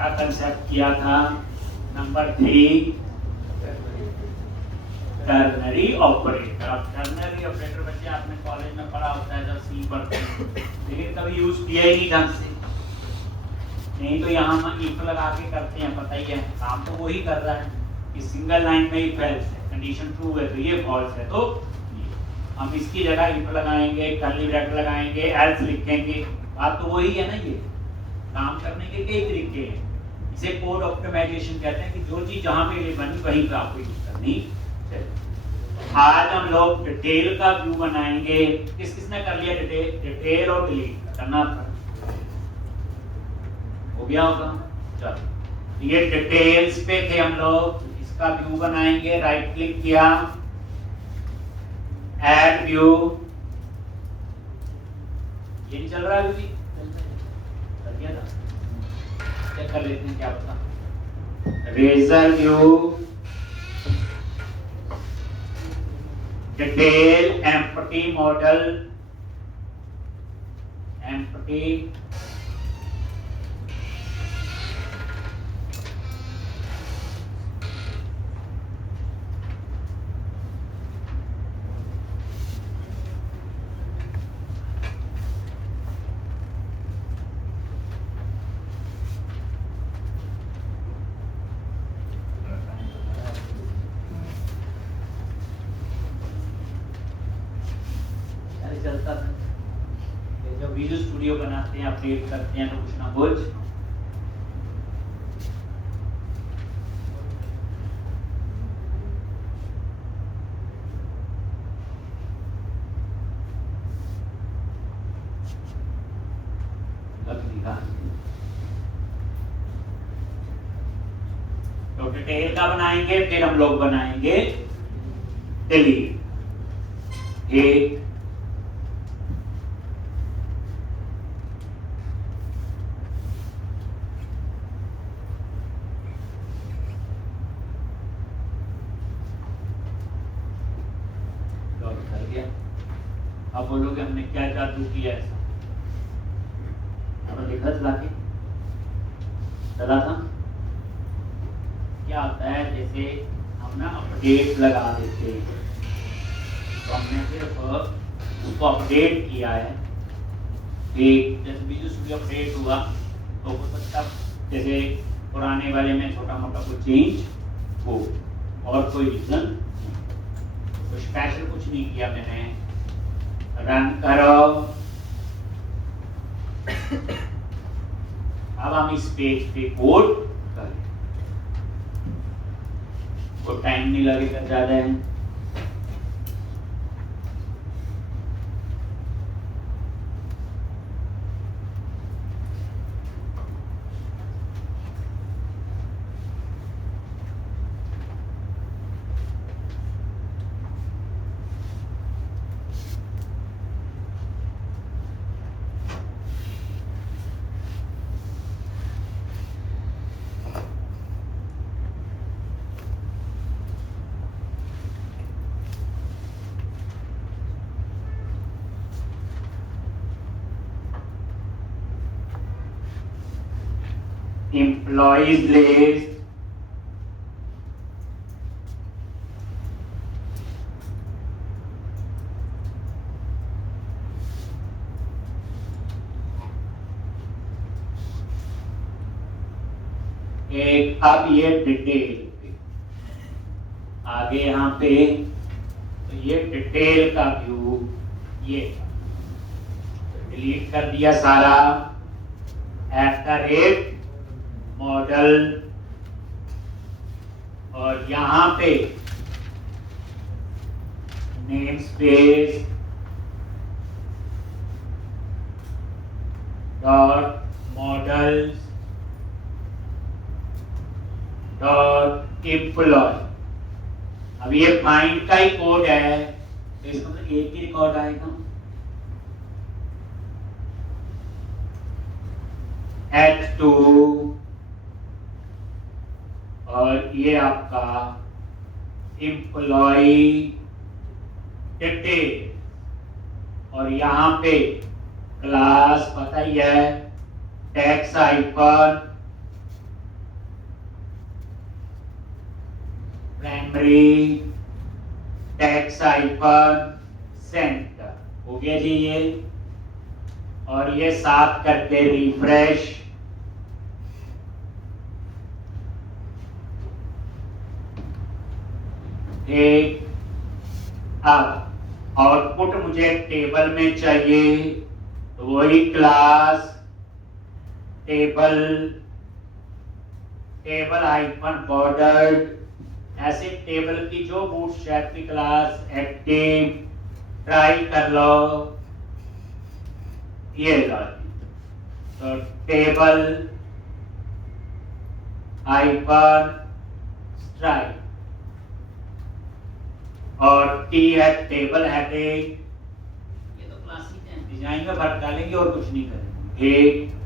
क्या कंसेप्ट किया था? Number 3 ternary operator. अब टर्नरी ऑपरेटर बच्चे आपने कॉलेज में पढ़ा होता है जब सी पढ़ते हैं, लेकिन कभी यूज किया ही नहीं ढंग से। नहीं तो यहाँ हम इफ लगा के करते हैं, पता ही है काम तो वही कर रहा है कि सिंगल लाइन में ही फेल्स है, कंडीशन ट्रू है तो ये फॉल्स है, तो हम इसकी जगह इफ लगाएंगे, कर्ली ब्रैकेट लगाएंगे, एल्स लिखेंगे। बात तो वही है ना। ये काम करने के कई तरीके हैं, इसे कोड ऑप्टिमाइजेशन कहते हैं कि जो चीज जहाँ पे बनी वहीं पे आपको यूज करनी चाहिए। आज हम लोग डिटेल का व्यू बनाएंगे। किसने कर लिया डिटेल और डिलीट करना था? हो गया होगा। चलो ये डिटेल्स पे थे हम लोग, इसका व्यू बनाएंगे। राइट क्लिक किया, ऐड व्यू। ये नहीं चल रहा है अभी? कर दिया था, चेक कर लेते हैं क्या पता। Razor view, detail, empty model, empty चलता था। जब विजुअल स्टूडियो बनाते हैं, अपडेट करते हैं तो कुछ ना कुछ तो डिटेल का बनाएंगे, फिर हम लोग बनाएंगे डिलीट। एक कर दिया। अब बोलोगे हमने क्या जादू किया ऐसा? तो लिखा चला के चला था। क्या होता है, जैसे हम ना अपडेट लगा देते हैं, तो हमने सिर्फ उसको अपडेट किया है। एक जैसे विजुअल स्टूडियो अपडेट हुआ तो हो सकता जैसे पुराने वाले में छोटा मोटा कुछ चेंज हो, और कोई रीजन, तो स्पेशल कुछ नहीं किया मैंने। रन करो। अब हम इस पेज पे कोड करें, तो टाइम नहीं लगेगा ज्यादा है। Employees list, एक अब ये डिटेल आगे यहाँ पे, तो ये डिटेल का व्यू ये डिलीट कर दिया सारा। @ मॉडल, और यहाँ पे namespace dot models dot employ. अब ये फाइंड का ही कोड है, तो इसका मतलब एक ही रिकॉर्ड आएगा। H2 और ये आपका एम्प्लॉई डिटेल, और यहाँ पे क्लास पता ही है, tax hyphen primary tax hyphen centre हो गया जी ये, और ये साथ करके रिफ्रेश। ठीक, अब आउटपुट मुझे टेबल में चाहिए, तो वही class table table hyphen bordered, ऐसे टेबल की जो बूटस्ट्रैप की क्लास एक्टिव, ट्राई कर लो ये लॉजिक। तो टेबल हाइफन स्ट्राइक, और टी है टेबल हेडिंग, ये तो क्लासिक है, डिजाइन में भर डालेंगे और कुछ नहीं करेंगे। एक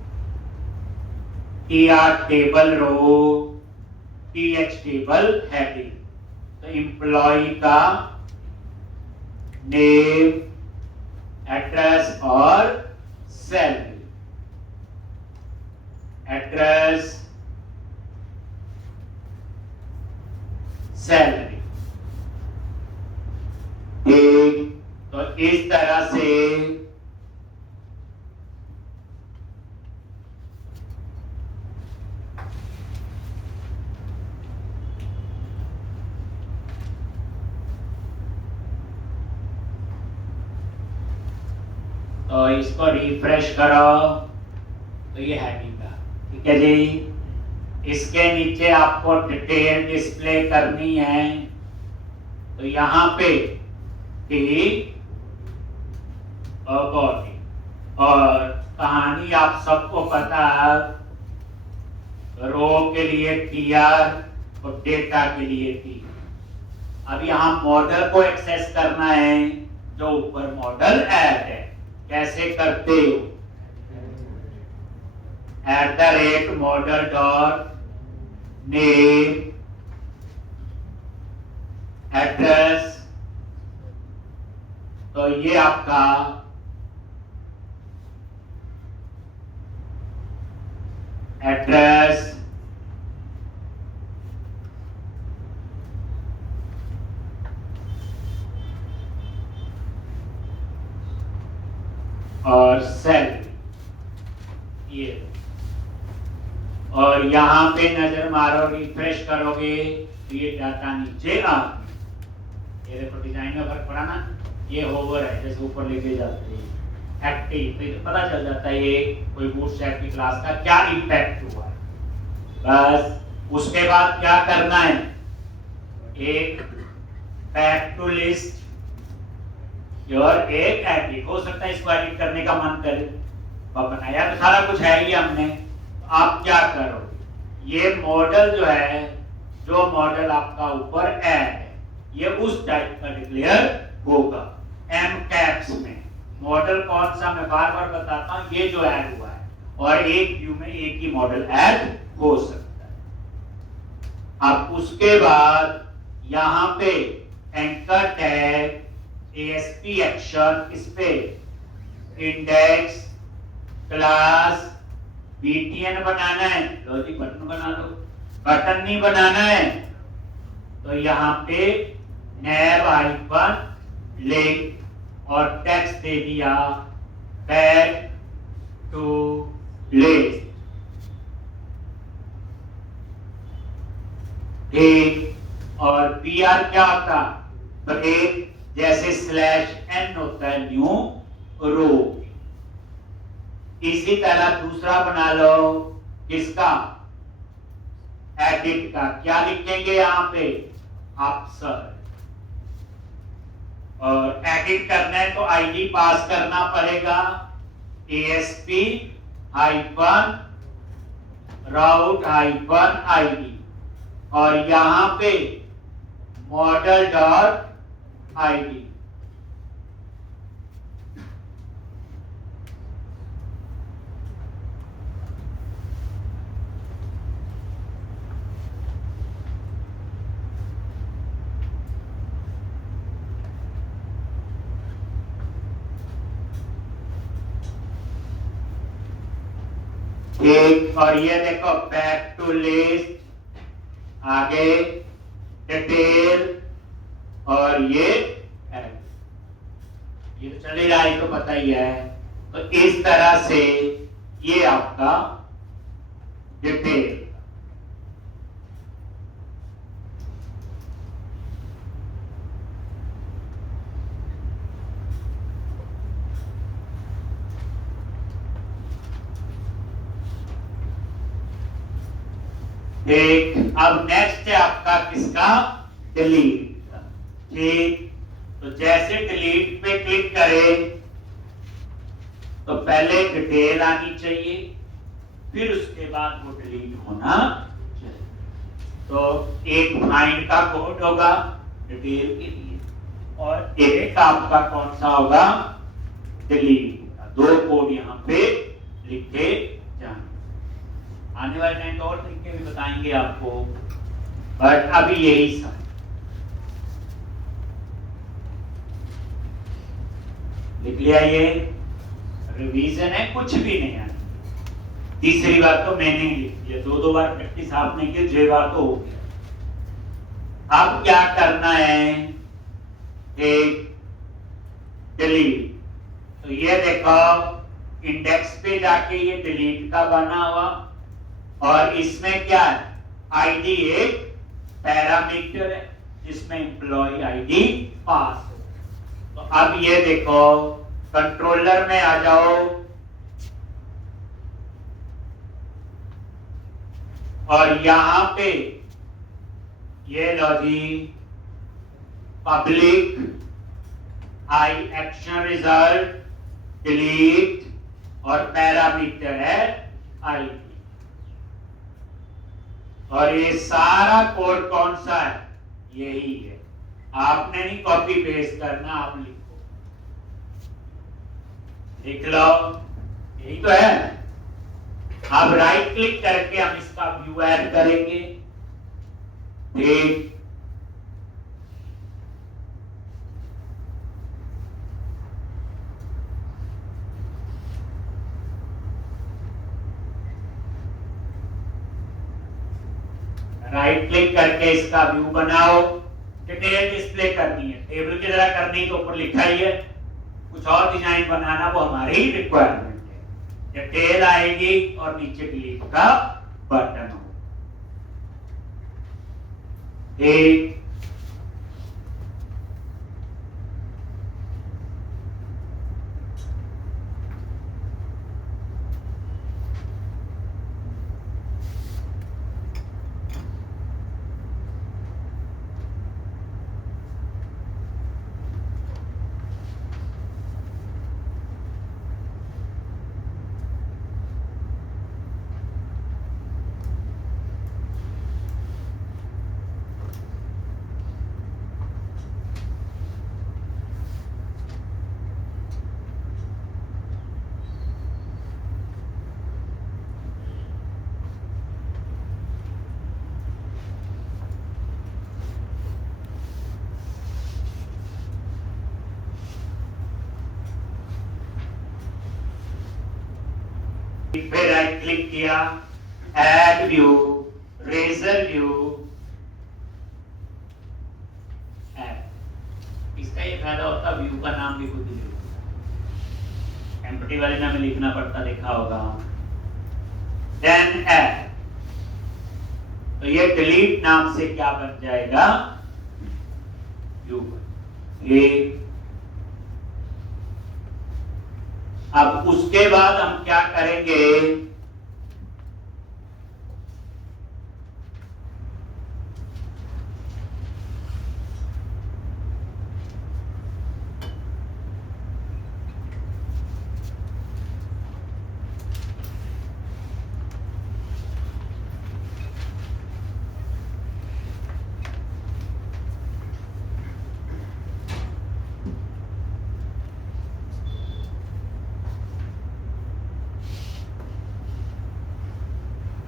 T R table row, T H table heading, तो एम्प्लॉय का नेम, एड्रेस और सैलरी, एड्रेस सैलरी। ठीक, तो इस तरह से तो इसको रिफ्रेश करो, तो ये हेडिंग का, ठीक है जी। इसके नीचे आपको डिटेल डिस्प्ले करनी है, तो यहां पे और बॉडी, और कहानी आप सबको पता है, रो के लिए टीआर और डेटा के लिए टी। अब यहाँ मॉडल को एक्सेस करना है, जो ऊपर मॉडल ऐड है, कैसे करते हो, @model डॉट नेम एड्रेस, तो ये आपका एड्रेस, और सैलरी, ये, और यहां पे नजर मारो, रिफ्रेश करोगे तो ये डाटा नीचे आ, ये देखो डिजाइन में फर्क पड़ा ना, ये होवर है, जैसे ऊपर लेके जाते हैं एक्टिव, तो पता चल जाता है ये कोई बूटस्ट्रैप की क्लास का क्या इंपैक्ट हुआ है। बस उसके बाद क्या करना है, एक बैक टू लिस्ट और एक एडिट, हो सकता है इसको एडिट करने का मन करे, बनाया तो सारा कुछ है ही हमने, आप क्या करोगे, ये मॉडल जो है, जो मॉडल आपका ऊपर ऐड है, ये उस टाइप का डिक्लेयर होगा एम कैप्स में। मॉडल कौन सा मैं बार बार बताता हूं, ये जो ऐड हुआ है, और एक व्यू में एक ही मॉडल ऐड हो सकता है। अब उसके बाद यहां पे एंकर टैग, एएसपी एक्शन, इस पे इंडेक्स, क्लास, बीटीएन बनाना है, लॉजिक बटन बना दो, बटन नहीं बनाना है तो यहाँ पे नैब आइकन लिंक और टेक्स्ट दे दिया बैक टू लिस्ट। ठीक, और पीआर क्या होता, ब्रेक, जैसे /n होता है न्यू रो। इसी तरह दूसरा बना लो, किसका, एडिट का, क्या लिखेंगे यहाँ पे, अफसर, और एडिट करना है तो आईडी पास करना पड़ेगा, ASP हाइफन राउट हाइफन आईडी, और यहां पे मॉडल डॉट आईडी। एक, और ये देखो बैक टू लिस्ट, आगे डिटेल और ये एड, ये तो चलेगा, ये तो पता ही है। तो इस तरह से ये आपका डिटेल, एक। अब नेक्स्ट है आपका किसका, डिलीट का। ठीक, तो जैसे डिलीट पे क्लिक करें तो पहले डिटेल आनी चाहिए, फिर उसके बाद वो डिलीट होना चाहिए। तो एक फाइंड का कोड होगा डिटेल के लिए और एक आपका कौन सा होगा, डिलीट का। दो कोड यहाँ पे लिखे जाएंगे। आने वाले टाइम तो और तरीके भी बताएंगे आपको, बट अभी यही सब लिख लिया। ये रिवीजन है, कुछ भी नहीं है। तीसरी बार तो मैंने ही लिख दिया, दो बार प्रैक्टिस आपने की, 6 बार तो हो गया। अब क्या करना है, एक डिलीट। तो ये देखो इंडेक्स पे जाके ये डिलीट का बना हुआ, और इसमें क्या है, आईडी एक पैरामीटर है जिसमें एम्प्लॉय आईडी पास हो। तो अब ये देखो कंट्रोलर में आ जाओ और यहां पे ये लो जी, पब्लिक आई एक्शन रिजल्ट डिलीट और पैरामीटर है आईडी। और ये सारा कोड कौन सा है, यही है। आपने नहीं कॉपी पेस्ट करना, आप लिखो, लिख लो, यही तो है। अब राइट क्लिक करके हम इसका व्यू ऐड करेंगे। ठीक, राइट क्लिक करके इसका व्यू बनाओ। डिटेल डिस्प्ले करनी है, टेबल की तरह करनी, तो ऊपर लिखा ही है। कुछ और डिजाइन बनाना वो हमारी रिक्वायरमेंट है। डिटेल आएगी और नीचे डिलीट का बटन हो। एक पे राइट क्लिक किया, ऐड व्यू, रेजर व्यू, इसका ये फायदा होता, व्यू का नाम भी खुद ही लिखो, एम्प्टी वाले नाम में लिखना पड़ता, देखा होगा। देन ऐड, तो ये डिलीट नाम से क्या बन जाएगा, व्यू। ये अब उसके बाद हम क्या करेंगे,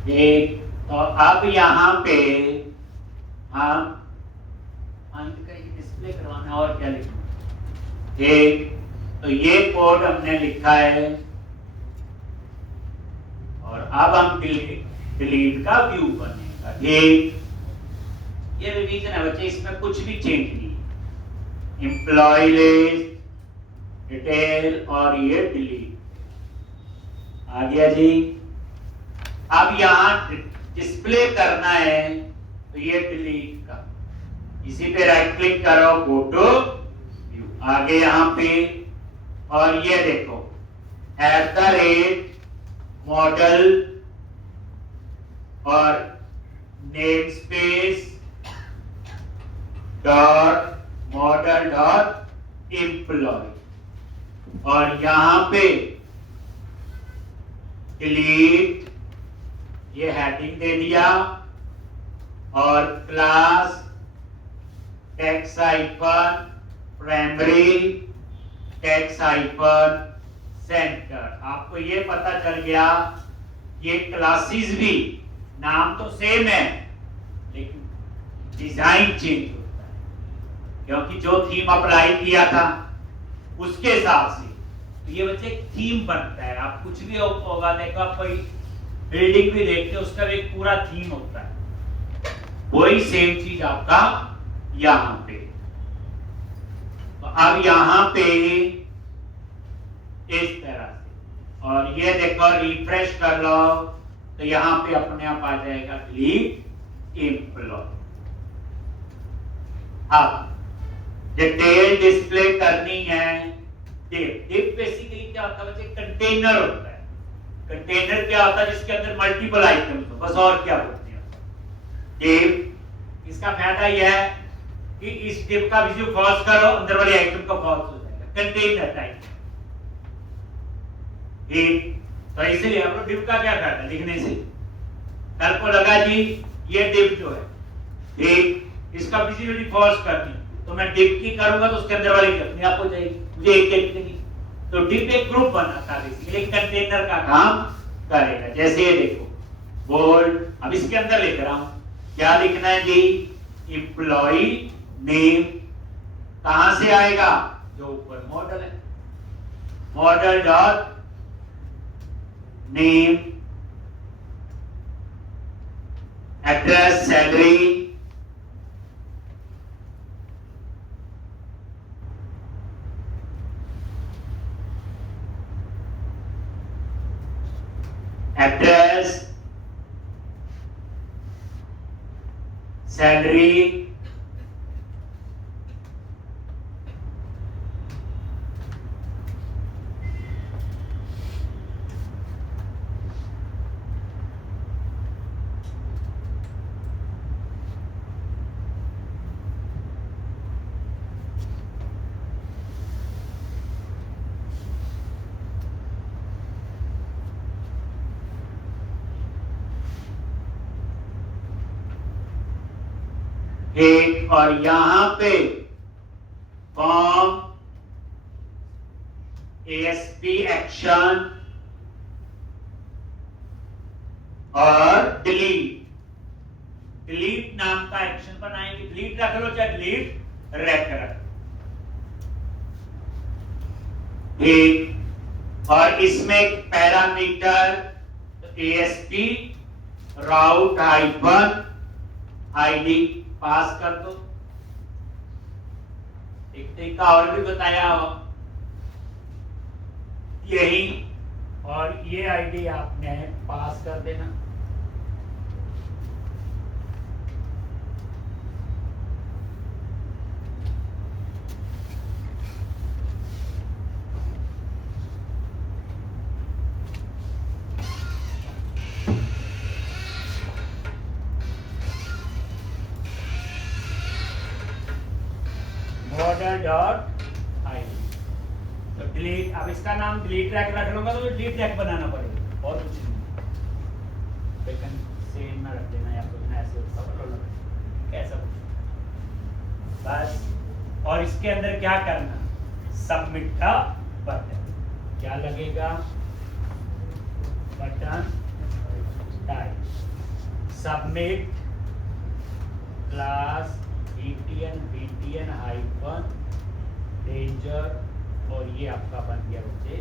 एक, तो अब यहाँ पे हम डिस्प्ले करवाना, और क्या लिखना। एक, तो ये कोड हमने लिखा है और अब हम डिलीट का व्यू बनेगा। एक, ये रिवीजन है बच्चे, इसमें कुछ भी चेंज नहीं है। एम्प्लॉय लिस्ट, डिटेल और ये डिलीट आ गया जी। अब यहां डिस्प्ले करना है तो ये डिलीट का, इसी पे राइट क्लिक करो, गो टू व्यू, आगे यहां पे, और ये देखो @मॉडल और namespace dot model dot employ, और यहां पे डिलीट, ये हेडिंग दे दिया, और class text hyphen primary text hyphen centre. आपको ये पता चल गया ये क्लासेस भी नाम तो सेम है लेकिन डिजाइन चेंज होता है, क्योंकि जो थीम अप्लाई किया था उसके हिसाब से तो ये बच्चे थीम बनता है। आप कुछ भी होगा, देखो आप कोई बिल्डिंग भी देखते हो उसका भी एक पूरा थीम होता है, वही सेम चीज आपका यहां पे। तो अब यहां पे इस तरह से, और ये देखो रिफ्रेश कर लो तो यहां पे अपने आप आ जाएगा डिलीट एम्प्लॉय। अब डिटेल डिस्प्ले करनी है, डिप बेसिकली क्या होता है बच्चे, कंटेनर होता है। कंटेनर क्या होता है, जिसके अंदर मल्टीपल आइटम्स हो, बस और क्या बोलते हैं डिप। इसका फायदा यह है कि इस डिप का वैल्यू फॉल्स करो, अंदर वाले आइटम का फॉल्स हो जाएगा, कंटेनर टाइप। तो इसलिए हम लोग डिप का क्या करते हैं लिखने से, कल को लगा जी ये डिप जो है एक, इसका विजिबिलिटी फॉल्स करनी, तो मैं डिप की करूंगा तो उसके अंदर वाली अपने आप हो जाएगी, मुझे एक एक नहीं। तो डिप एक ग्रुप बनाता है, इसलिए कंटेनर का काम करेगा। जैसे ये देखो बोल्ड, अब इसके अंदर लिख रहा हूं, क्या लिखना है जी, एम्प्लॉय नेम, कहां से आएगा, जो ऊपर मॉडल है, model dot name, address salary, address salary, एक, और यहां पे फॉर्म एएसपी एक्शन और डिलीट, डिलीट नाम का एक्शन बनाएंगे, डिलीट रख लो चाहे डिलीट रख एक, और इसमें एक पैरामीटर एएसपी राउट हाइफन आईडी पास कर दो। एक तरीका और भी बताया हो यही, और ये आईडी आपने पास कर देना। मॉडल डॉट आईडी, तो डिलीट, अब इसका नाम डिलीट ट्रैक रख लूंगा तो डिलीट ट्रैक बनाना पड़ेगा और कुछ नहीं, लेकिन सेम ना रख देना या कुछ ना, ऐसे कैसा बस। और इसके अंदर क्या करना, सबमिट का बटन, क्या लगेगा, button type submit class BTN hyphen danger, और ये आपका बन गया बच्चे।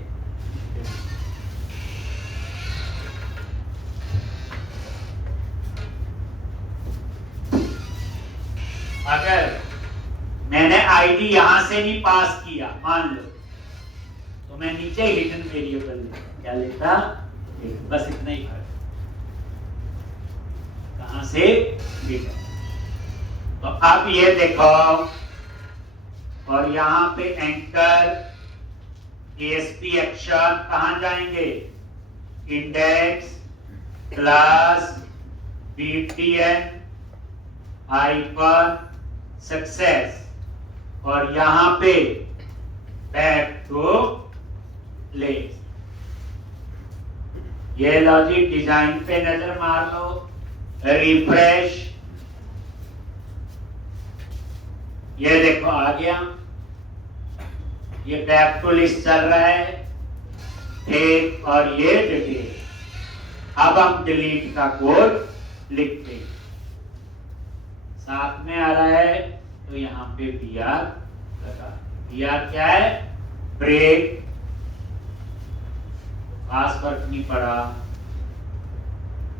अगर मैंने आईडी यहां से नहीं पास किया मान लो, तो मैं नीचे हिडन वेरिएबल क्या लेता, बस इतना ही फर्क, कहां से हिडन। तो अब ये देखो, और यहां पे एंकर एएसपी एक्शन कहां जाएंगे, index class BTN hyper success, और यहां पे बैक टू लेस। ये लॉजिक डिजाइन पे नजर मार लो, रिफ्रेश, ये देखो आ गया, ये बैक टू लिस्ट चल रहा है, ठीक, और ये डिलीट। अब हम डिलीट का कोड लिखते हैं, साथ में आ रहा है, तो यहाँ पे br लगा। br क्या है, ब्रेक, खास फर्क नहीं पड़ा,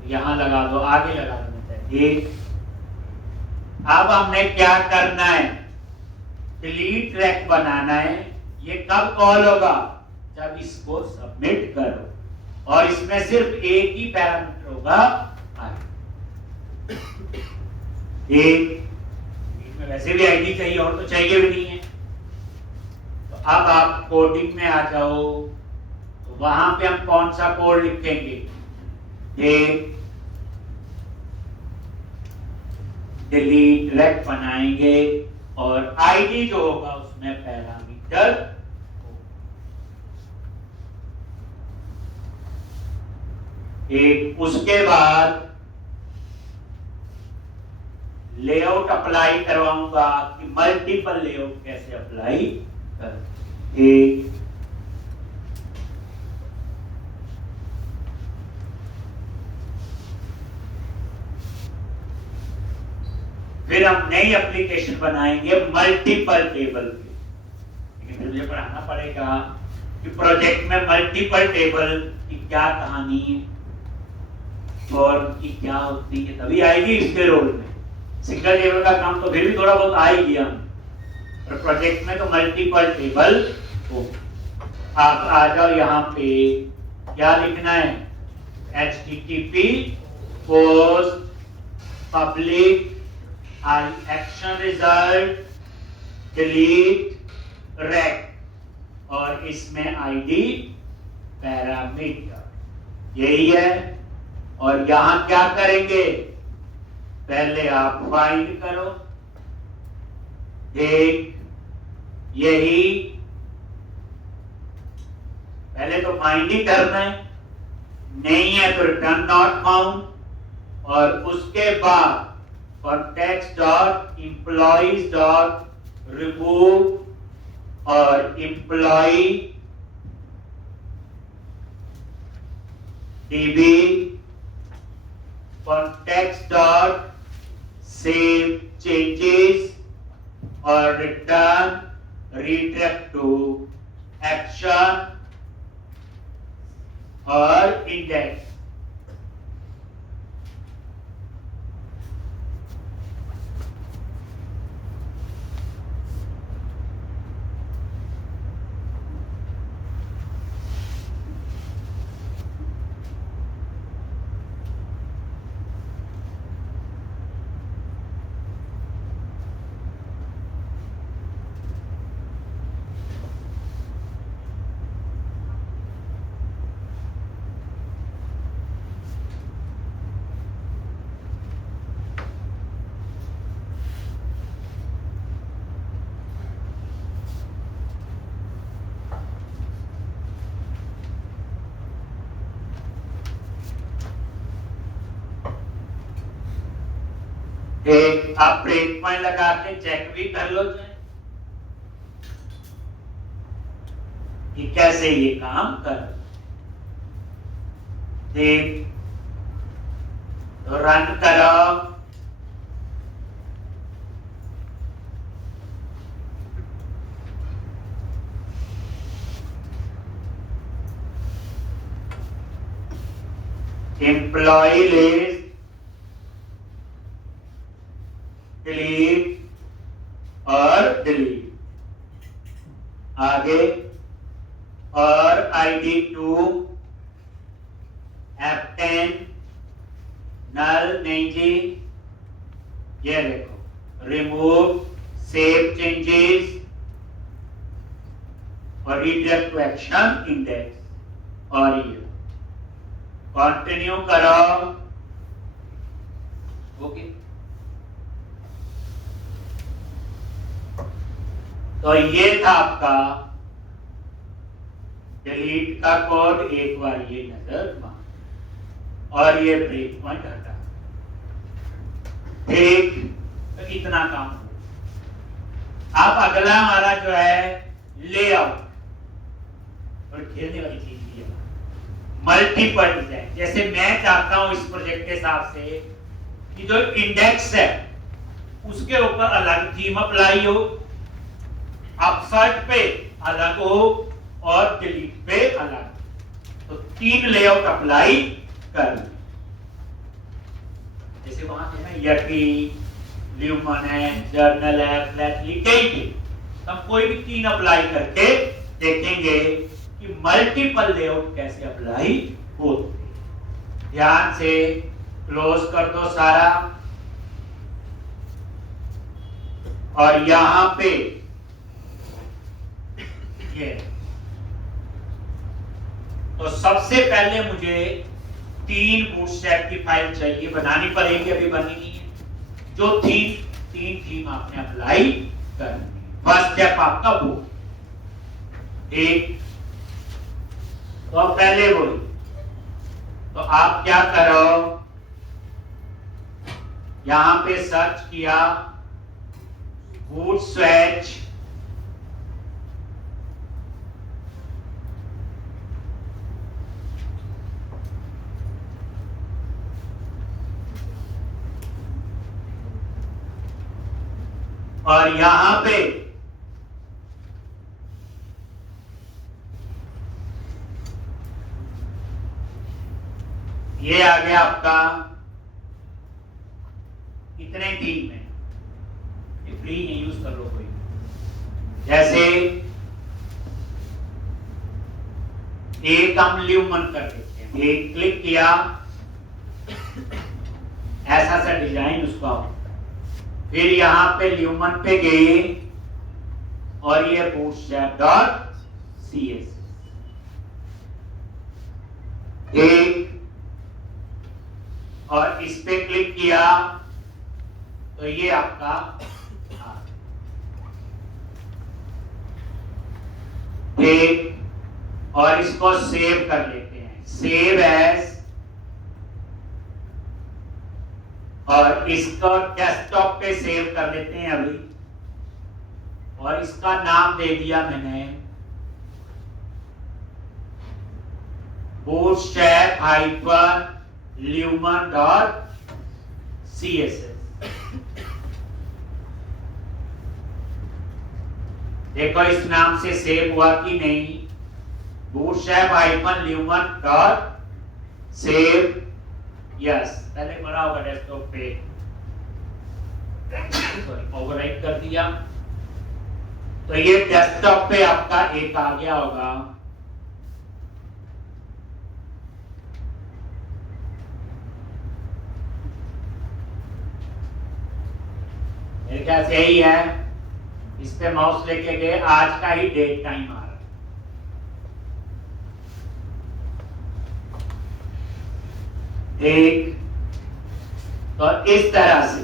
यहां लगा दो, आगे लगा दो, ठीक। अब हमने क्या करना है, डिलीट रैक बनाना है। ये कब कॉल होगा, जब इसको सबमिट करो, और इसमें सिर्फ एक ही पैरामीटर होगा, एक, इसमें वैसे भी आईडी चाहिए, और तो चाहिए भी नहीं है। तो अब आप कोडिंग में आ जाओ, तो वहां पे हम कौन सा कोड लिखेंगे, एक डिलीट रैक बनाएंगे, और आईडी जो होगा उसमें पैरामीटर, एक, उसके बाद लेआउट अप्लाई करवाऊंगा कि मल्टीपल लेआउट कैसे अप्लाई कर, एक, फिर हम नई एप्लीकेशन बनाएंगे मल्टीपल टेबल की। लेकिन मुझे पढ़ाना पड़ेगा कि प्रोजेक्ट में मल्टीपल टेबल की क्या कहानी है और की क्या होती है, तभी आएगी इसके रोल में। सिंगल टेबल का काम तो फिर भी थोड़ा बहुत आ ही गया, और प्रोजेक्ट में तो मल्टीपल टेबल हो। आप आ जाओ, यहाँ पे क्या लिखना है, http post public action result delete rack, और इसमें आईडी पैरामीटर, यही है। और यहां क्या करेंगे, पहले आप फाइंड करो, एक, यही पहले तो फाइंड ही करना है, नहीं है तो रिटर्न नॉट फाउंड, और उसके बाद context dot employees dot remove और employ db context dot save changes और return redirect to action और index। एक आप ब्रेक पॉइंट लगा के चेक भी कर लो कि कैसे ये काम कर, देख तो रन करो, एम्प्लॉय लिस्ट डिलीट और डिलीट, आगे और ID2 F10 नल नहीं जी, ये देखो रिमूव, सेव चेंजेस और रीडायरेक्ट टू एक्शन इंडेक्स, और ये कंटिन्यू करो। ओके, तो ये था आपका डिलीट का कोड, एक बार ये नजर मार और ये ब्रेक पॉइंट हटा, ठीक, तो इतना काम हो। अब अगला हमारा जो है लेआउट, और खेलने वाली चीज भी है मल्टीपल डिजाइन। जैसे मैं चाहता हूं इस प्रोजेक्ट के हिसाब से कि जो इंडेक्स है उसके ऊपर अलग थीम अप्लाई हो, अपसर्ट पे अलग हो और डिलीट पे अलग, तो 3 लेआउट अप्लाई कर। जैसे वहां पे ना यटी, ल्यूमन है, जर्नल है, फ्लैटली, कई थे, हम कोई भी 3 अप्लाई करके देखेंगे कि मल्टीपल लेआउट कैसे अप्लाई होते। ध्यान से क्लोज कर दो सारा, और यहां पे ये, तो सबसे पहले मुझे 3 बूटस्ट्रैप की फाइल चाहिए, बनानी पड़ेगी, अभी बनी नहीं है। जो 3 थीम आपने अप्लाई करनी। फर्स्ट स्टेप आपका बूट, ठीक, तो पहले बोलो, तो आप क्या करो, यहां पे सर्च किया बूटस्ट्रैप, और यहां पे ये आ गया आपका इतने थीम में, ये फ्री नहीं, यूज कर लो कोई। जैसे एक हम ल्यूमन कर देते हैं, एक क्लिक किया, ऐसा सा डिजाइन उसका, फिर यहां पे ल्यूमन पे गए और ये bootstrap.cs, एक, और इस पे क्लिक किया तो ये आपका एक, और इसको सेव कर लेते हैं, सेव एज, और इसको डेस्कटॉप पे सेव कर लेते हैं अभी, और इसका नाम दे दिया मैंने bootstrap-lumen.css। देखो इस नाम से सेव हुआ कि नहीं, bootstrap-lumen.save, यस, पहले बड़ा होगा डेस्कटॉप पे, सॉरी ओवरराइट कर दिया, तो ये डेस्कटॉप पे आपका एक आ गया होगा। मेरे ख्याल से यही है, इस पे माउस लेके गए, आज का ही डेट टाइम आ रहा है, ठीक, तो इस तरह से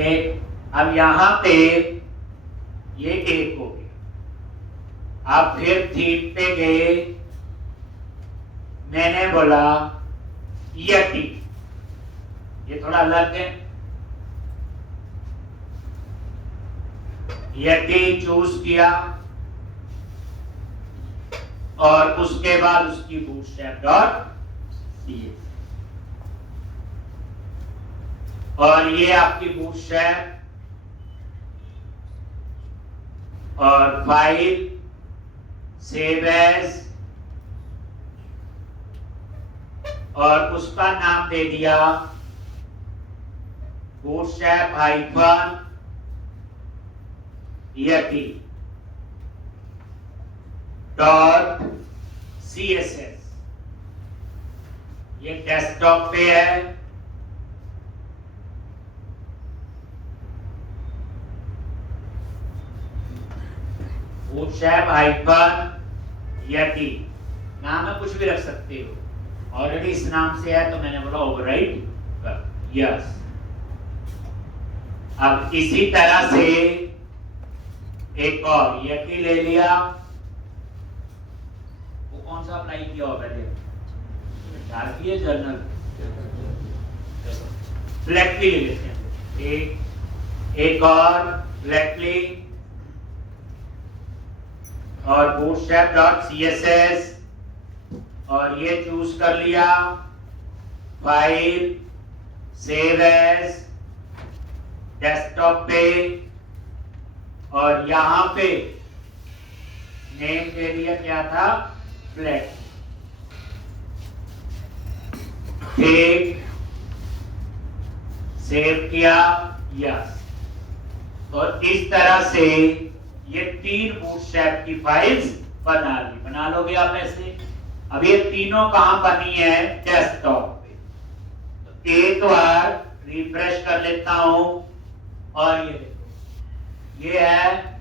एक, अब यहां पे ये एक हो गया। आप फिर थीम पे गए, मैंने बोला यटी, ये थोड़ा अलग है, यटी चूज किया, और उसके बाद उसकी bootstrap.cs, और ये आपकी बूटस्ट्रैप और फाइल सेव एज, और उसका नाम दे दिया बूटस्ट्रैप हाइफन यति डॉट CSS। ये डेस्कटॉप पे है, बूटस्ट्रैप हाइफन यति, नाम में कुछ भी रख सकते हो, ऑलरेडी इस नाम से है तो मैंने बोला ओवरराइट कर, यस। अब इसी तरह से एक और यति ले लिया, वो कौन सा अप्लाई किया हो पहले, डार्क है जर्नल, फ्लैक्टली ले लेते हैं, एक और फ्लैक्टली और बूटस्ट्रैप डॉट CSS, और ये चूज कर लिया फाइल सेव एज डेस्कटॉप पे, और यहां पे नेम दे दिया क्या था, फ्लैट। ठीक, सेव किया, यस। तो इस तरह से ये 3 बूटस्ट्रैप की फाइल्स बना ली, बना लोगे आप ऐसे। अब ये तीनों कहां बनी है, डेस्कटॉप पे। तो एक बार रिफ्रेश कर लेता हूं, और ये देखो, ये है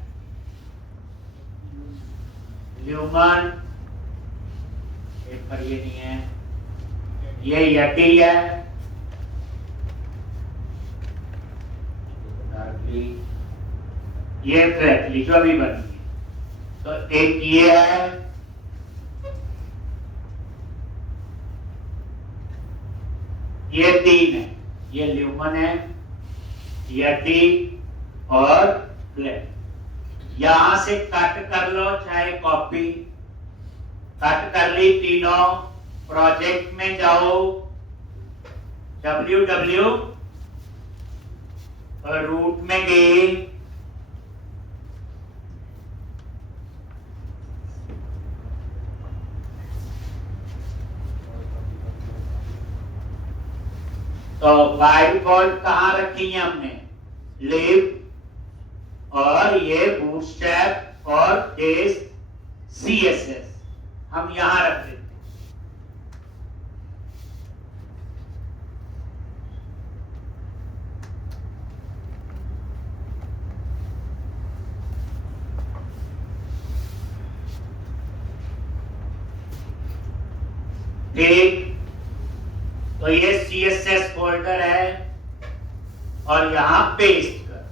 ल्यूमन, एक पर ये नहीं है, ये यति है, ये फ्लैटली जो अभी बनी है। तो एक ये है, ये 3 है, ये ल्यूमन है, यति और फ्लैट। यहां से कट कर लो, चाहे कॉपी, कट कर ली तीनों, प्रोजेक्ट में जाओ, www और रूट में गए, तो बाय डिफॉल्ट कहां रखी है हमने, लिब, और ये बूटस्ट्रैप और डेस CSS हम यहां रख देते। ठीक, तो ये CSS फोल्डर है, और यहां पेस्ट कर,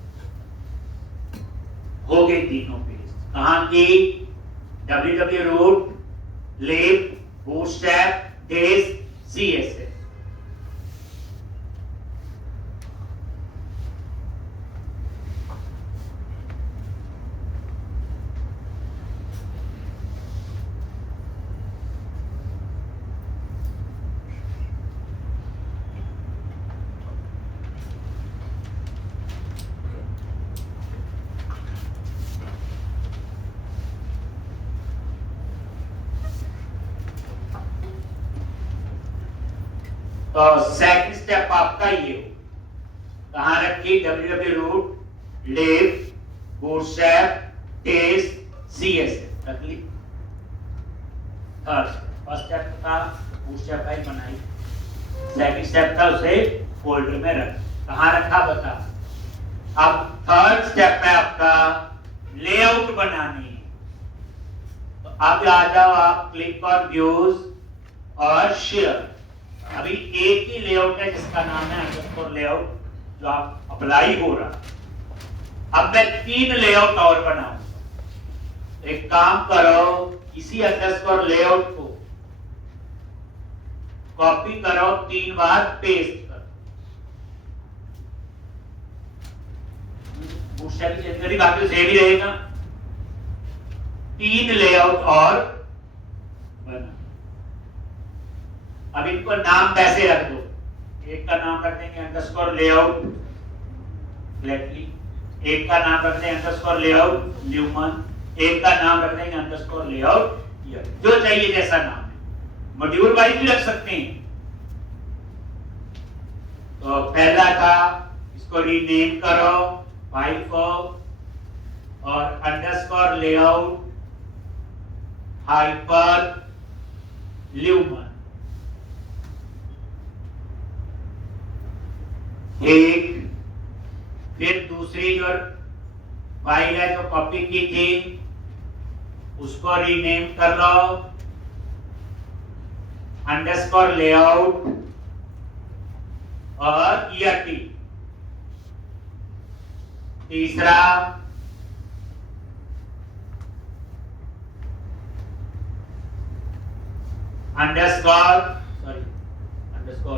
हो गए तीनों पेस्ट। कहां की, www रूट, लिब, बूटस्ट्रैप, डेस, CSS। तो सेकंड स्टेप आपका ये हो, कहां रखी, www रूट, लिब, बूटस्ट्रैप, डेस, CSS रख ली। फर्स्ट स्टेप था बूटस्ट्रैप फाइल बनाई, सेकंड स्टेप था उसे फोल्डर में रख, कहां रखा बता। अब थर्ड स्टेप है आपका लेआउट बनानी है। तो अब आ जाओ आप, क्लिक ऑन व्यूज और शेयर। अभी एक ही लेआउट है जिसका नाम है अंडरस्कोर लेआउट, जो आप अप्लाई हो रहा। अब मैं 3 लेआउट और बनाऊं। एक काम करो, इसी अंडरस्कोर लेआउट को कॉपी करो, 3 बार पेस्ट करो, बूटस्ट्रैप की चेंज करी, बाकी सेव ही रहेगा। 3 लेआउट और बना। अब इनको नाम वैसे रख दो, एक का नाम रख देंगे अंडरस्कोर लेआउट फ्लैटली, एक का नाम रख देंगे अंडरस्कोर लेआउट न्यूमन, एक का नाम रख देंगे अंडरस्कोर लेआउट ईयर, जो चाहिए जैसा नाम है। मॉड्यूल वाइज भी रख सकते हैं। तो पहला था इसको रीनेम करो फाइल को और अंडरस्कोर लेआउट हाइपर ल्यूमन, एक। फिर दूसरी जो फाइल है जो कॉपी की थी उसको रीनेम कर लो अंडरस्कोर लेआउट और ईआरटी। तीसरा अंडरस्कोर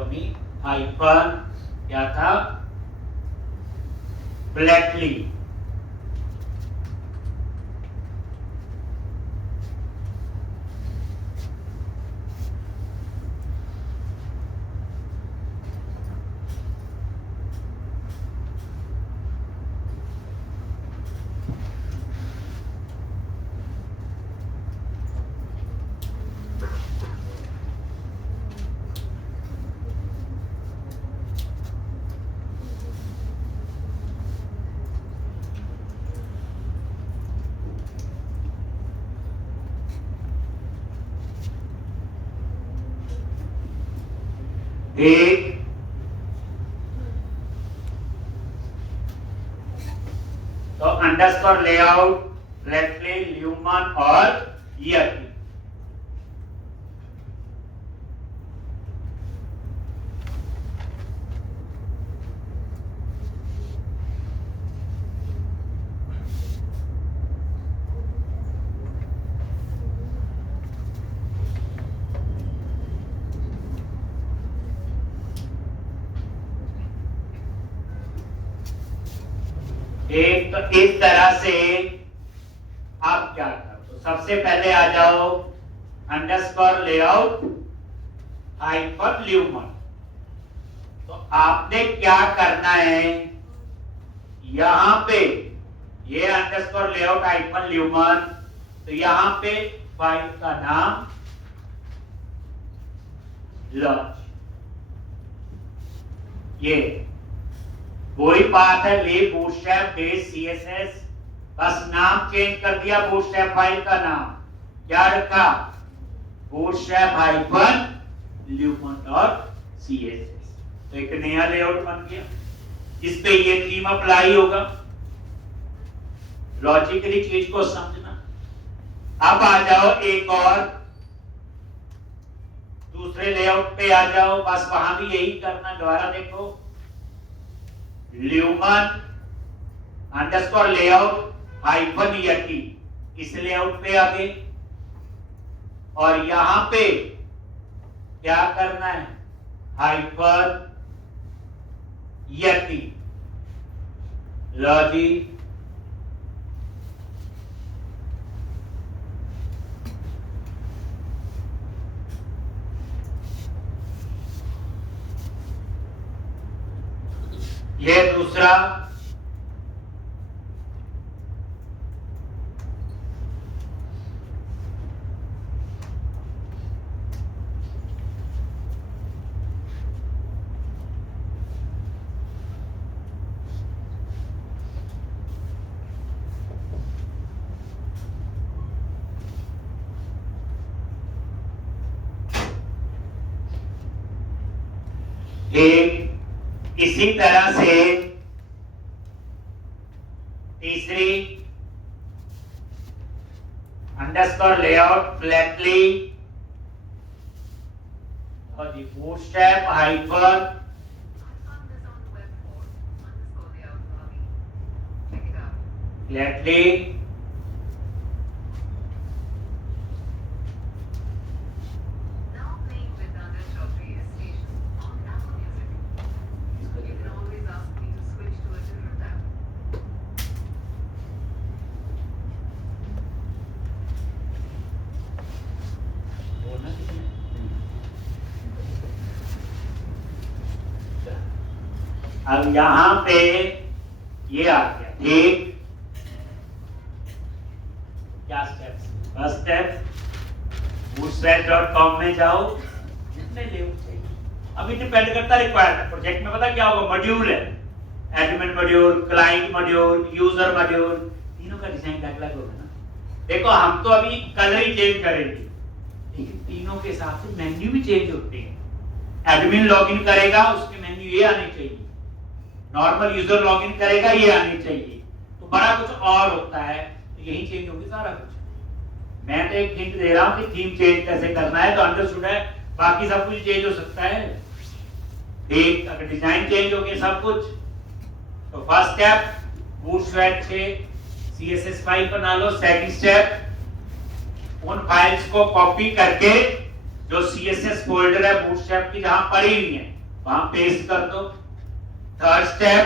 नहीं हाइपर क्या था फ्लैटली। एक तो अंडरस्कोर लेआउट फ्लैटली ल्यूमन और ईआरटी। एक तो इस तरह से आप क्या करो, तो सबसे पहले आ जाओ अंडरस्कोर लेआउट हाइपर ल्यूमन। तो आपने क्या करना है, यहां पे ये अंडरस्कोर लेआउट हाइपर ल्यूमन, तो यहां पे फाइल का नाम लॉन्च, ये वही बात है ले बूटस्ट्रैप बेस सीएसएस, बस नाम चेंज कर दिया। बूटस्ट्रैप फाइल का नाम क्या रखा, bootstrap hyphen lumen dot CSS. तो एक नया लेआउट बन गया, इस पे ये थीम अप्लाई होगा। लॉजिकली चीज को समझना। अब आ जाओ एक और दूसरे लेआउट पे आ जाओ, बस वहां भी यही करना। दोबारा देखो lumen underscore layout hyphen ERT, इस लेआउट पे आ गए और यहां पे क्या करना है, हाइफन ईआरटी। लो जी, ये दूसरा एक इसी तरह से तीसरी अंडरस्कोर लेआउट फ्लैटली और बूटस्ट्रैप हाइपर फ्लैटली अब यहां पे ये आ गया ठीक, क्या स्टेप्स? फर्स्ट स्टेप, bootstrap.com में जाओ, जितने लेआउट चाहिए। अभी डिपेंड करता है रिक्वायरमेंट। प्रोजेक्ट में पता क्या होगा, मॉड्यूल है, admin module, client module, user module, तीनों का डिजाइन अलग होगा ना। देखो हम तो अभी कलर ही चेंज करेंगे, लेकिन तीनों के हिसाब से मेन्यू भी चेंज होते हैं। एडमिन लॉगिन करेगा, उसके मेन्यू ये आने चाहिए, नॉर्मल यूजर लॉगिन करेगा, ये आने चाहिए, तो बड़ा कुछ और होता है, तो यही चेंज होगी सारा कुछ। मैं तो एक हिंट दे रहा हूं कि थीम चेंज कैसे करना है, तो अंडरस्टूड है, बाकी सब कुछ चेंज हो सकता है। ठीक, अगर डिजाइन चेंज हो गया सब कुछ, तो फर्स्ट स्टेप बूटस्ट्रैप से सीएसएस फाइल बना लो। सेकंड स्टेप, उन फाइल्स को कॉपी करके जो सीएसएस फोल्डर है बूटस्ट्रैप की जहां पड़ी हुई है वहां पेस्ट कर दो। थर्ड स्टेप,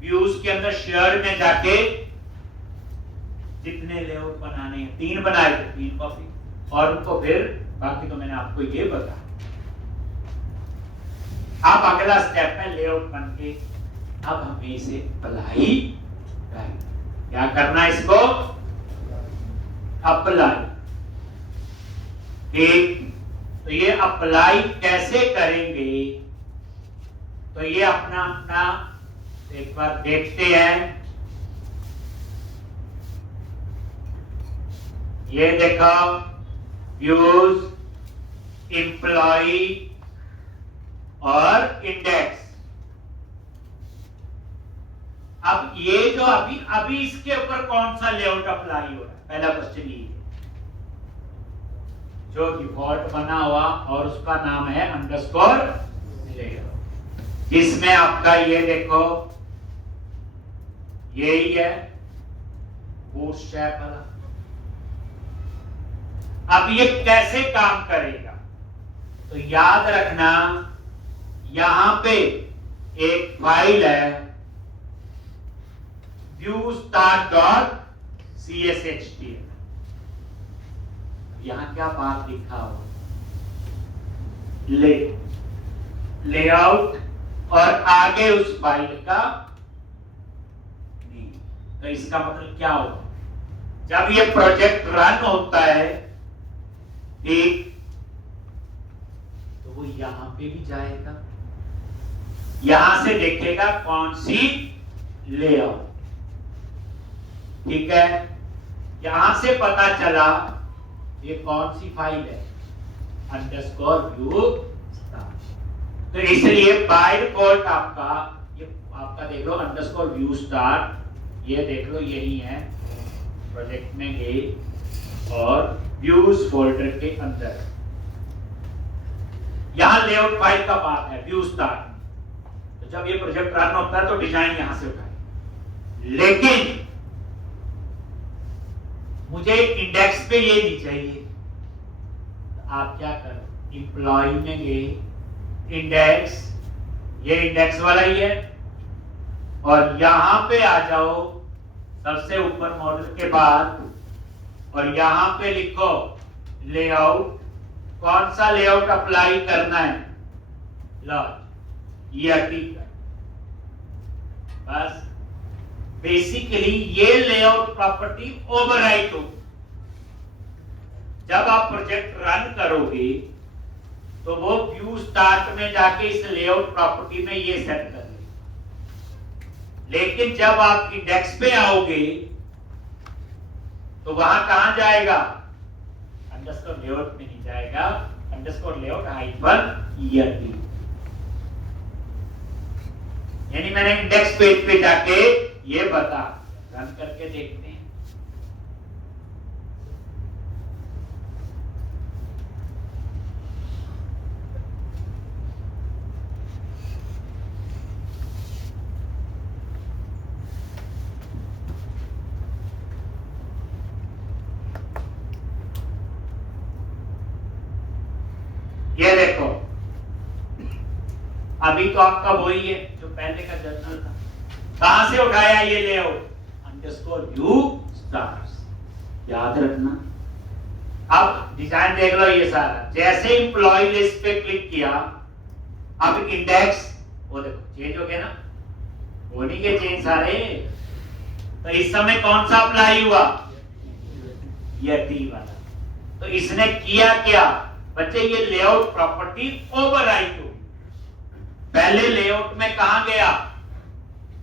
व्यूज के अंदर शेयर में जाके जितने लेआउट बनाने हैं, 3 बनाए थे, 3 कॉपी, और उनको फिर बाकी तो मैंने आपको ये बताया। अब अगला स्टेप है लेआउट बन के, अब हमें इसे अप्लाई करें। क्या करना है इसको? अप्लाई। ठीक, तो ये अप्लाई कैसे करेंगे, तो ये अपना अपना एक बार देखते हैं। ये देखो, व्यूज, एम्प्लॉई और इंडेक्स। अब ये जो अभी इसके ऊपर कौन सा लेआउट अप्लाई हो रहा है, पहला क्वेश्चन ये, जो डिफॉल्ट बना हुआ और उसका नाम है अंडरस्कोर लेआउट, जिसमें आपका ये देखो यही है बूटस्ट्रैप वाला। अब ये कैसे काम करेगा, तो याद रखना, यहां पे एक फाइल है viewstart.cshtml, यहां क्या बात लिखा हो, लेआउट और आगे उस फाइल का नेम। तो इसका मतलब क्या होगा, जब ये प्रोजेक्ट रन होता है, ठीक, तो वो यहां पे भी जाएगा, यहां से देखेगा कौन सी लेआउट, ठीक है, यहां से पता चला ये कौन सी फाइल है, अंडरस्कोर व्यू स्टार्ट। तो इसलिए बाय डिफॉल्ट आपका ये आपका देख लो अंडरस्कोर व्यू स्टार्ट, ये देख लो यही है, प्रोजेक्ट में गए और व्यूज फोल्डर के अंदर यहां लेआउट फाइल का बात है व्यू स्टार्ट। तो जब ये प्रोजेक्ट रन होता है तो डिजाइन यहां से उठाए, लेकिन मुझे इंडेक्स पे ये नहीं चाहिए, तो आप क्या करो, एम्प्लॉय में गए, इंडेक्स, ये इंडेक्स वाला ही है, और यहां पे आ जाओ सबसे ऊपर मॉडल के बाद, और यहां पे लिखो लेआउट, कौन सा लेआउट अप्लाई करना है, लो ये ठीक है। बस बेसिकली ये लेआउट प्रॉपर्टी ओवरराइट हो, जब आप प्रोजेक्ट रन करोगे तो वो व्यू स्टार्ट में जाके इस लेआउट प्रॉपर्टी में ये सेट कर ले, लेकिन जब आप इंडेक्स पे आओगे तो वहां कहां जाएगा, अंडरस्कोर लेआउट में नहीं जाएगा, अंडरस्कोर लेआउट हाइफन ईआरटी, यानी मैंने इंडेक्स पेज पे जाके ये बता, रन करके देखते हैं। ये देखो, अभी तो आपका वही है जो पहले का जर्नल था। कहां से उठाया ये लेआउट, अंडरस्कोर व्यू स्टार्स, याद रखना। अब डिजाइन देख लो, ये सारा जैसे एम्प्लॉय लिस्ट पे क्लिक किया, अब इंडेक्स वो देखो चेंज हो गया ना, वो नहीं के चेंज सारे, तो इस समय कौन सा अप्लाई हुआ, ये डी वाला। तो इसने किया क्या बच्चे, ये लेआउट प्रॉपर्टी ओवरराइट हो। पहले लेआउट में कहां गया,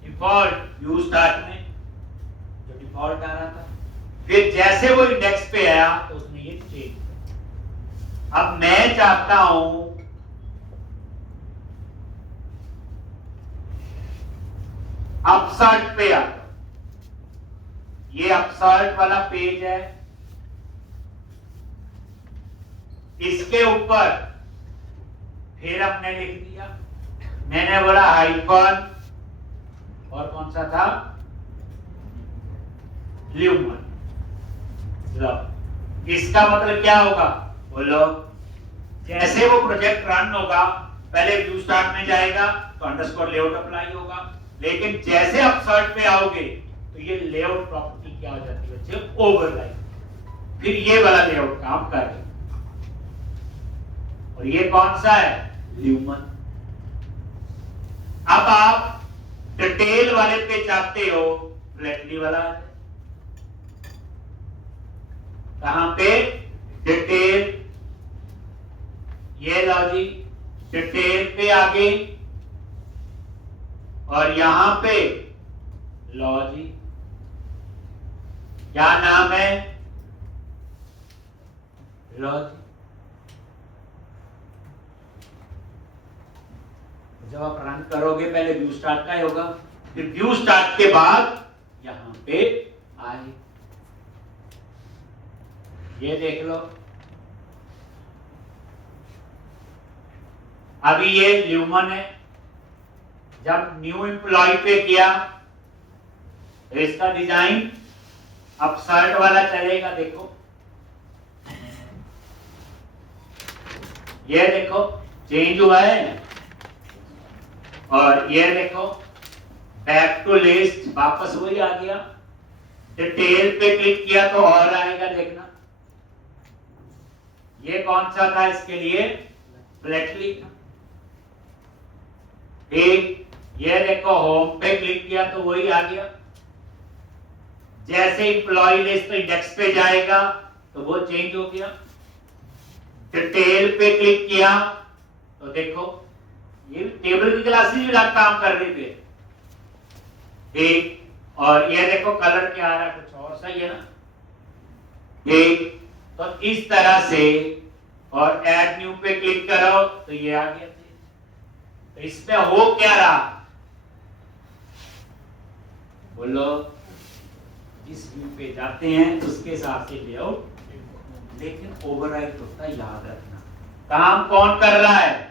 डिफॉल्ट व्यू स्टार्ट में जो डिफॉल्ट आ रहा था, फिर जैसे वो इंडेक्स पे आया तो उसने ये चेंज किया। अब मैं चाहता हूं अपसर्ट पे आता, ये अपसर्ट वाला पेज है, इसके ऊपर फिर हमने लिख दिया, मैंने बोला हाइफन और कौन सा था, ल्यूमन। लो इसका मतलब क्या होगा बोलो, जैसे वो प्रोजेक्ट रन होगा पहले व्यू स्टार्ट में जाएगा तो अंडरस्कोर लेआउट अप्लाई होगा, लेकिन जैसे आप सर्ट पे आओगे तो ये लेआउट प्रॉपर्टी क्या हो जाती है बच्चे, ओवरराइड, फिर ये वाला लेआउट काम करेगा। और ये कौन सा है, ल्यूमन। अब आप डिटेल वाले पे जाते हो, फ्लैटली वाला है, कहां पे, डिटेल, ये लो जी, डिटेल पे आगे और यहां पे लो जी, क्या नाम है, लो जी। जब आप रन करोगे पहले व्यू स्टार्ट का ही होगा, फिर व्यू स्टार्ट के बाद यहां पे आए, ये देख लो। अभी ये ल्यूमन है, जब न्यू एम्प्लॉय पे किया तो इसका डिजाइन अपसर्ट वाला चलेगा, देखो ये देखो चेंज हुआ है, और ये देखो बैक टू लिस्ट वापस वही आ गया, डिटेल पे क्लिक किया तो और आएगा, देखना ये कौन सा था इसके लिए, फ्लैटली था। ठीक, ये देखो होम पे क्लिक किया तो वही आ गया, जैसे एम्प्लॉय लिस्ट इंडेक्स पे जाएगा तो वो चेंज हो गया, डिटेल पे क्लिक किया तो देखो ये टेबल की क्लासेस भी काम कर रही थी। ठीक, और ये देखो कलर क्या आ रहा है, कुछ और सही है ना। ठीक, तो इस तरह से, और ऐड न्यू पे क्लिक करो तो ये आ गया। तो इसमें हो क्या रहा बोलो, जिस व्यू पे जाते हैं उसके हिसाब से लेआउट, लेकिन ओवरराइट होता है, याद रखना। काम कौन कर रहा है,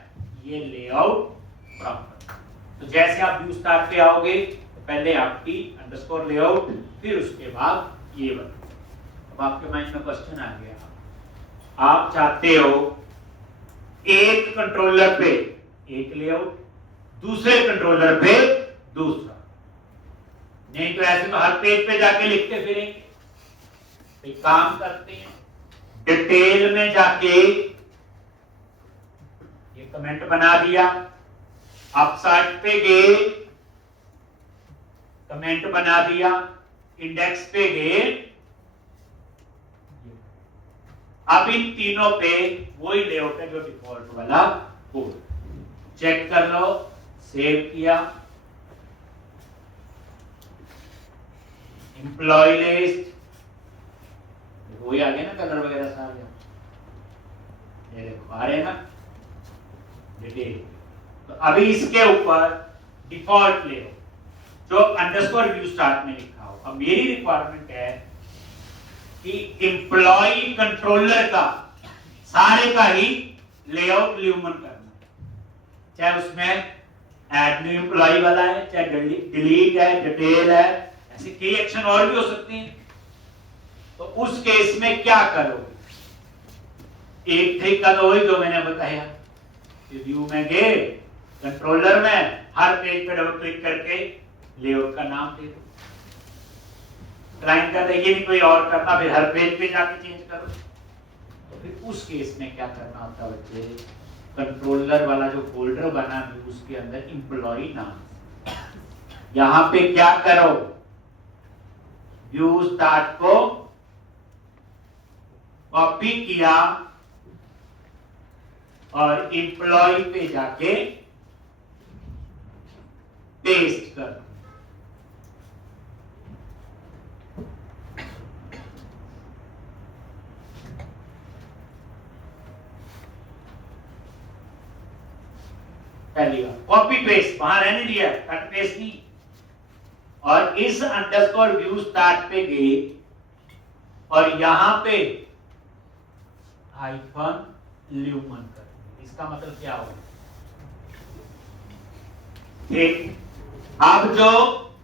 ये लेआउट प्रॉपर्टी। तो जैसे आप व्यू स्टार्ट पे आओगे तो पहले आपकी अंडरस्कोर लेआउट, फिर उसके बाद ये बना। अब आपके माइंड में क्वेश्चन आ गया, आप चाहते हो एक कंट्रोलर पे एक लेआउट, दूसरे कंट्रोलर पे दूसरा, नहीं तो ऐसे तो हर पेज पे जाके लिखते फिरेंगे। एक काम करते हैं, डिटेल में जाके ये कमेंट बना दिया, अपसाइड पे गए कमेंट बना दिया, इंडेक्स पे गए, अब इन तीनों पे वही लेआउट है जो डिफॉल्ट वाला कोड, चेक कर लो, सेव किया, एम्प्लॉय लिस्ट वही आ गया ना, कलर वगैरह सारे ये देखो आ रहे ना डिटेल। तो अभी इसके ऊपर डिफॉल्ट ले जो अंडरस्कोर व्यू स्टार्ट में लिखा हो। अब मेरी रिक्वायरमेंट है कि एम्प्लॉय कंट्रोलर का सारे का ही लेआउट ल्यूमन करना, चाहे उसमें ऐड न्यू एम्प्लॉय वाला है, चाहे डिलीट है, डिटेल है, ऐसे कई एक्शन और भी हो सकते हैं। तो उस केस में क्या करोगे, एक तरीका तो वही जो मैंने बताया, व्यू में गए कंट्रोलर में हर पेज पे डबल क्लिक करके लेआउट का नाम दे दो, क्लाइंट का ये नहीं कोई और करना, फिर हर पेज पे जाके चेंज करो। तो फिर उस केस में क्या करना होता है बच्चे, कंट्रोलर वाला जो फोल्डर बना उसके अंदर एम्प्लॉय नाम, यहां पे क्या करो, व्यू स्टार्ट को कॉपी किया और एम्प्लॉय पे जाके पेस्ट कर। पहली बार कॉपी पेस्ट वहां रहने दिया, कट पेस्ट नहीं। और इस अंडरस्कोर व्यू स्टार्ट पे गए और यहां पे हाइफन ल्यूमन कर। इसका मतलब क्या होगा? ठीक, अब जो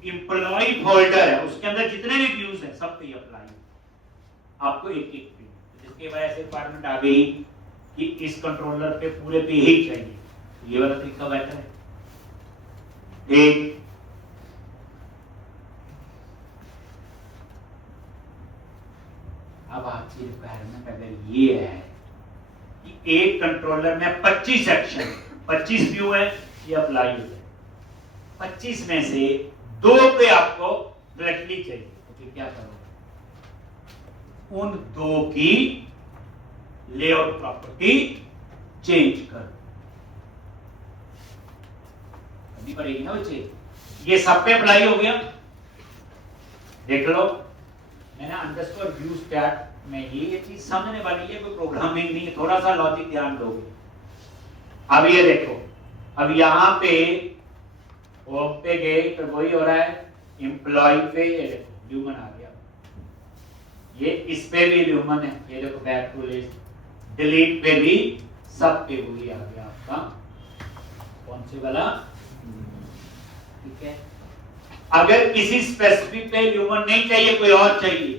एम्प्लॉय फोल्डर है उसके अंदर जितने भी व्यूज है सब पे अप्लाई आपको एक एक पे, जिसके वजह से रिक्वायरमेंट आ गई कि इस कंट्रोलर पे पूरे पे ही चाहिए। ये वाला तरीका बेहतर है। ठीक, अब आपकी रिक्वायरमेंट अगर ये है कि एक कंट्रोलर में 25 सेक्शन 25 व्यू है, ये अप्लाई हो जाए। 25 में से 2 पे आपको डायरेक्टली चाहिए, तो फिर क्या करोगे? उन 2 की लेआउट प्रॉपर्टी चेंज कर करनी पड़ेगी ना बच्चे। ये सब पे अप्लाई हो गया, देख लो। मैंने अंडरस्कोर व्यू स्टार्ट में ये चीज समझने वाली है, कोई प्रोग्रामिंग नहीं है, थोड़ा सा लॉजिक ध्यान दोगे। अब ये देखो, अब यहां पे होम पे गए तो वही हो रहा है, एम्प्लॉय पे ये देखो ह्यूमन आ गया, ये इस पे भी ह्यूमन है, ये देखो बैक टू लिस्ट, डिलीट पे भी सब पे वही आ गया आपका, कौन से वाला? ठीक है। अगर किसी स्पेसिफिक पे ह्यूमन नहीं चाहिए, कोई और चाहिए,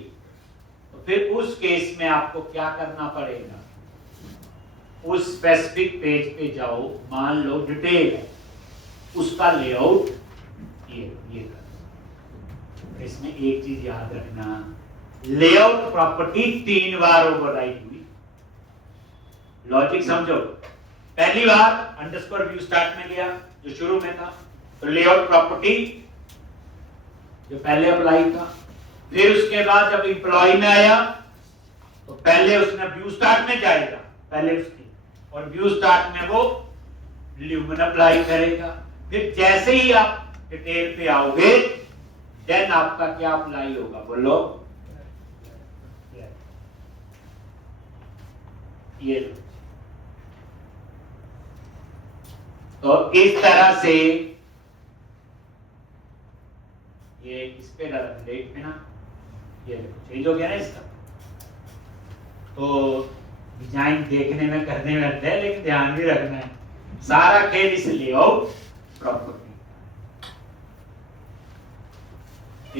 तो फिर उस केस में आपको क्या करना पड़ेगा? उस स्पेसिफिक पेज पे जाओ, मान लो डिटेल है, उसका लेआउट ये कर। इसमें एक चीज याद रखना, लेआउट प्रॉपर्टी 3 बार ओवरराइट हुई। लॉजिक समझो। पहली बार अंडरस्कोर व्यू स्टार्ट में गया जो शुरू में था, तो लेआउट प्रॉपर्टी जो पहले अप्लाई था। फिर उसके बाद जब एम्प्लॉय में आया तो पहले उसने व्यू स्टार्ट में जाएगा, पहले उसकी, और व्यू स्टार्ट में वो ल्यूमन अप्लाई करेगा। फिर जैसे ही आप डिटेल पे आओगे, देन आपका क्या अप्लाई होगा? बोलो। ये तो इस तरह से ये इस पे डेट में ना ये चेंज हो गया ना इसका। तो डिजाइन देखने में करने में लगता है, लेकिन ध्यान भी रखना है, सारा खेल इस लेआउट प्रॉपर्टी।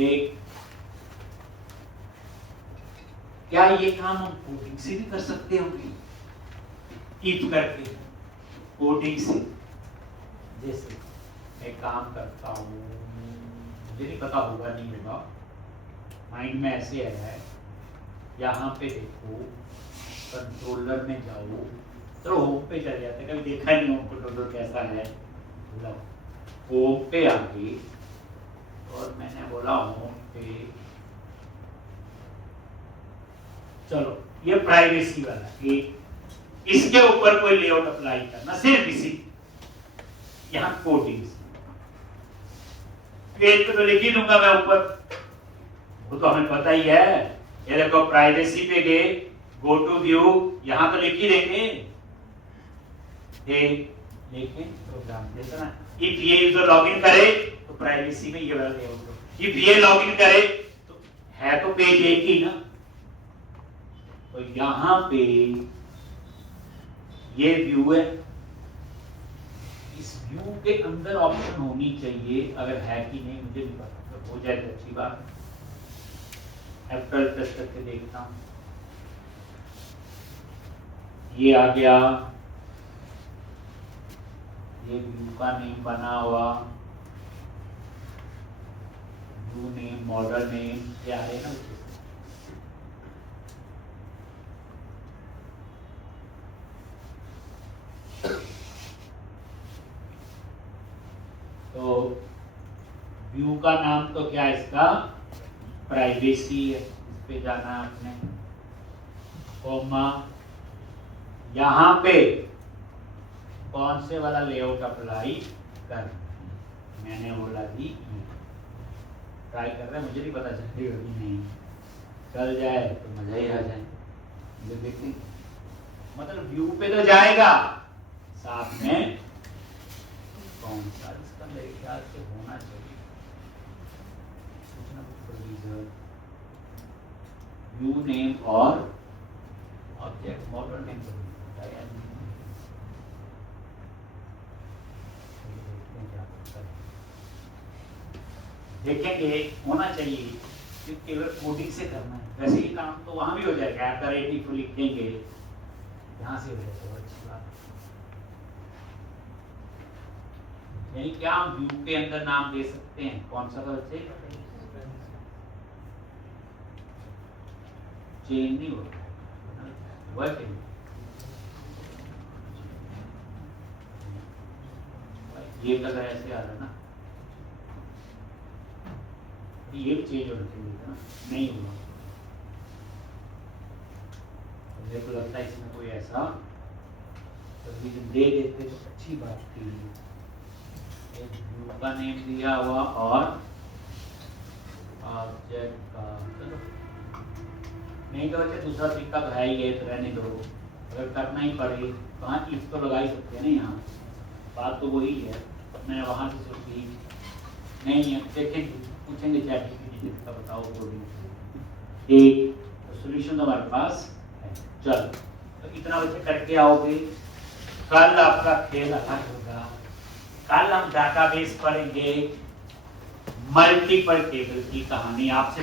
एक क्या ये काम हम कोडिंग से भी कर सकते होंगे? इफ करके कोडिंग से, जैसे मैं काम करता हूँ, मुझे नहीं पता होगा नहीं होगा, माइंड में ऐसे आया है, यहाँ पे देखो कंट्रोलर में जाओ, तो होम पे चले जाते, कभी देखा नहीं होम कंट्रोलर कैसा है, होम पे आ गई और मैंने बोला होम पे, चलो ये प्राइवेसी वाला, इसके ऊपर कोई लेआउट अप्लाई करना, सिर्फ इसी यहाँ कोडिंग पेज पे तो लिख ही दूंगा मैं ऊपर, वो तो हमें पता ही है। ये देखो प्राइवेसी पे गए, गो टू व्यू, यहाँ तो लिख ही देंगे, लेकिन प्रोग्राम जैसा ना, इफ ये यूजर लॉगिन करे तो प्राइवेसी में ये वाला लेआउट, इफ ये लॉगिन करे तो है तो पेज एक ही ना, तो यहाँ पे ये व्यू है, इस व्यू के अंदर ऑप्शन होनी चाहिए, अगर है कि नहीं मुझे नहीं पता, तो हो जाए तो अच्छी बात है। F12 प्रेस करके देखता हूँ, ये आ गया, ये व्यू का नेम बना हुआ, व्यू नेम, मॉडल नेम, ये आ रहे ना। तो व्यू का नाम तो क्या है इसका? प्राइवेसी है, इस पे जाना है आपने, कॉमा यहाँ पे कौन से वाला लेआउट अप्लाई कर, मैंने बोला जी ट्राई कर रहे हैं, मुझे नहीं पता चलेगा कि नहीं, चल जाए तो मजा ही आ जाए। ये देखिए मतलब व्यू पे तो जाएगा, साथ में कौन सा इसका मेरे ख्याल से होना चाहिए कुछ ना कुछ प्रोविजन, व्यू नेम और ऑब्जेक्ट मॉडल नेम देखेंगे, होना चाहिए कि केवल कोडिंग से करना है, वैसे ही काम तो वहां भी हो जाएगा, एफ लिखेंगे यहाँ से हो जाएगा, अच्छी बात। यानी क्या हम व्यू के अंदर नाम दे सकते हैं, कौन सा था बच्चे, चेंज नहीं होता ये कलर ऐसे आ रहा ना, ये भी चेंज होना चाहिए था ना, नहीं हुआ, मुझे तो लगता है इसमें कोई ऐसा प्रोविजन दे देते तो अच्छी बात थी। एक व्यू का नेम दिया हुआ और ऑब्जेक्ट का, चलो नहीं तो बच्चे दूसरा तरीका तो है ही है, तो रहने दो, अगर करना ही पड़े तो हाँ इफ तो लगा ही सकते हैं ना, यहाँ बात तो वही है, मैंने वहाँ से सोची नहीं है, देखेंगे पूछेंगे चैट जीपीटी का, बताओ कोडिंग, एक सॉल्यूशन तो हमारे पास है। चल तो इतना बच्चे करके आओगे, कल आपका खेल अलग होगा, कल हम डाटाबेस पढ़ेंगे, मल्टीपल टेबल की कहानी आपसे